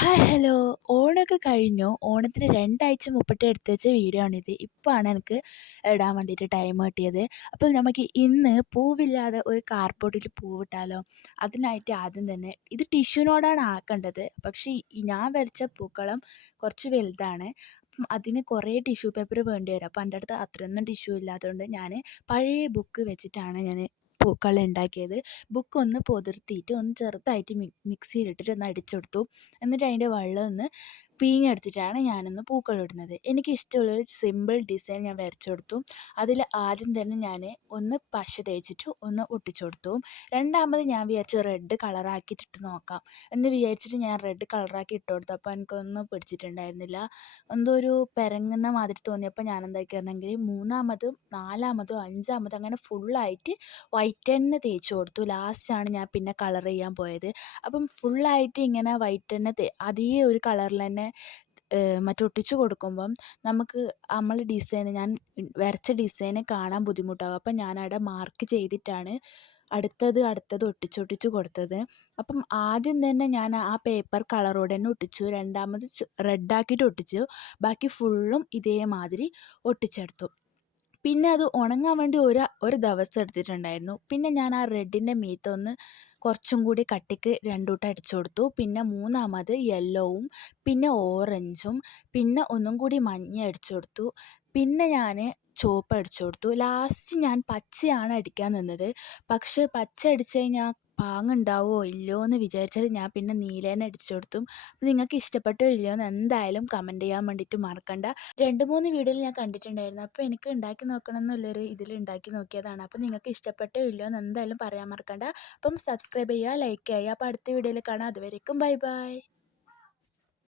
Hi hello. ഓണമൊക്കെ കഴിഞ്ഞു. ഓണത്തിന് 2 ആഴ്ച മുമ്പിട്ട് എടുത്ത് വെച്ച വീഡിയോ ആണിത്. ഇപ്പാണ് എനിക്ക് ഇടാൻ വേണ്ടിയിട്ട് ടൈം കിട്ടിയത്. അപ്പോൾ നമുക്ക് ഇന്ന് പൂവില്ലാതെ ഒരു കാർഡ്ബോർഡിൽ പൂവിട്ടാലോ? അതിനായിട്ട് ആദ്യം തന്നെ ഇത് ടിഷ്യൂനോടാണ് ആക്കേണ്ടത്. പക്ഷേ ഞാൻ വരച്ച പൂക്കളം കുറച്ച് വലുതാണ്. അപ്പം അതിന് കുറേ ടിഷ്യൂ പേപ്പർ വേണ്ടി വരും. അപ്പോൾ എൻ്റെ അടുത്ത് അത്രയൊന്നും ടിഷ്യൂ ഇല്ലാത്തതുകൊണ്ട് ഞാൻ പഴയ ബുക്ക് വെച്ചിട്ടാണ് ഞാൻ പൂക്കളം ഉണ്ടാക്കിയത്. ബുക്ക് ഒന്ന് പൊതിർത്തിയിട്ട് ഒന്ന് ചെറുതായിട്ട് മിക്സിയിലിട്ടിട്ട് ഒന്ന് അടിച്ചെടുത്തു. എന്നിട്ട് അതിൻ്റെ വെള്ളം ഒന്ന് പിഴിഞ്ഞെടുത്തിട്ടാണ് ഞാനൊന്ന് പൂക്കളിടുന്നത്. എനിക്കിഷ്ടമുള്ളൊരു സിമ്പിൾ ഡിസൈൻ ഞാൻ വരച്ചു കൊടുത്തു. അതിൽ ആദ്യം തന്നെ ഞാൻ ഒന്ന് പശ തേച്ചിട്ട് ഒന്ന് ഒട്ടിച്ചു കൊടുത്തു. രണ്ടാമത് ഞാൻ വിചാരിച്ചു റെഡ് കളറാക്കിയിട്ട് നോക്കാം എന്ന് വിചാരിച്ചിട്ട് ഞാൻ റെഡ് കളറാക്കി ഇട്ട് കൊടുത്തു. അപ്പോൾ എനിക്കൊന്നും പിടിച്ചിട്ടുണ്ടായിരുന്നില്ല. എന്തോ ഒരു പെരങ്ങുന്ന മാതിരി തോന്നിയപ്പോൾ ഞാൻ എന്താക്കിയിരുന്നെങ്കിൽ മൂന്നാമതും നാലാമതും അഞ്ചാമതും അങ്ങനെ ഫുള്ളായിട്ട് വൈറ്റ് തന്നെ തേച്ച് കൊടുത്തു. ലാസ്റ്റാണ് ഞാൻ പിന്നെ കളർ ചെയ്യാൻ പോയത്. അപ്പം ഫുള്ളായിട്ട് ഇങ്ങനെ വൈറ്റ് തന്നെ അതേ ഒരു കളറിൽ തന്നെ ഒട്ടിച്ച് കൊടുക്കുമ്പം നമുക്ക് ഞാൻ വരച്ച ഡിസൈന് കാണാൻ ബുദ്ധിമുട്ടാകും. അപ്പം ഞാനവിടെ മാർക്ക് ചെയ്തിട്ടാണ് അടുത്തത് ഒട്ടിച്ചൊട്ടിച്ച് കൊടുത്തത്. അപ്പം ആദ്യം തന്നെ ഞാൻ ആ പേപ്പർ കളറോടെ തന്നെ ഒട്ടിച്ചു. രണ്ടാമത് റെഡാക്കിയിട്ട് ഒട്ടിച്ചു. ബാക്കി ഫുള്ളും ഇതേമാതിരി ഒട്ടിച്ചെടുത്തു. പിന്നെ അത് ഉണങ്ങാൻ വേണ്ടി ഒരു ദിവസം എടുത്തിട്ടുണ്ടായിരുന്നു. പിന്നെ ഞാൻ ആ റെഡിൻ്റെ മീത്തൊന്ന് കുറച്ചും കൂടി കട്ടിക്ക് 2 കൂട്ടം അടിച്ചു കൊടുത്തു. പിന്നെ മൂന്നാമത് യെല്ലോവും പിന്നെ ഓറഞ്ചും പിന്നെ ഒന്നും കൂടി മഞ്ഞ അടിച്ചു കൊടുത്തു. പിന്നെ ഞാൻ ചുവപ്പ് അടിച്ചു കൊടുത്തു. ലാസ്റ്റ് ഞാൻ പച്ചയാണ് അടിക്കാൻ നിന്നത്. പക്ഷേ പച്ച അടിച്ച് കഴിഞ്ഞാൽ പാങ്ങുണ്ടാവുമോ ഇല്ലയോ എന്ന് വിചാരിച്ചിട്ട് ഞാൻ പിന്നെ നീലേനെ അടിച്ചു കൊടുത്തു. അപ്പോൾ നിങ്ങൾക്ക് ഇഷ്ടപ്പെട്ടോ ഇല്ലയോ എന്ന് എന്തായാലും കമൻറ്റ് ചെയ്യാൻ വേണ്ടിയിട്ട് മറക്കണ്ട. 2, 3 വീഡിയോയിൽ ഞാൻ കണ്ടിട്ടുണ്ടായിരുന്നു. അപ്പോൾ എനിക്ക് ഉണ്ടാക്കി നോക്കണം എന്നുള്ളൊരു ഇതിൽ ഉണ്ടാക്കി നോക്കിയതാണ്. അപ്പോൾ നിങ്ങൾക്ക് ഇഷ്ടപ്പെട്ടോ ഇല്ലയോ എന്ന് എന്തായാലും പറയാൻ മറക്കണ്ട. അപ്പം സബ്സ്ക്രൈബ് ചെയ്യുക, ലൈക്ക് ചെയ്യുക. അപ്പോൾ അടുത്ത വീഡിയോയിൽ കാണാം. അതുവരേക്കും ബൈ ബൈ.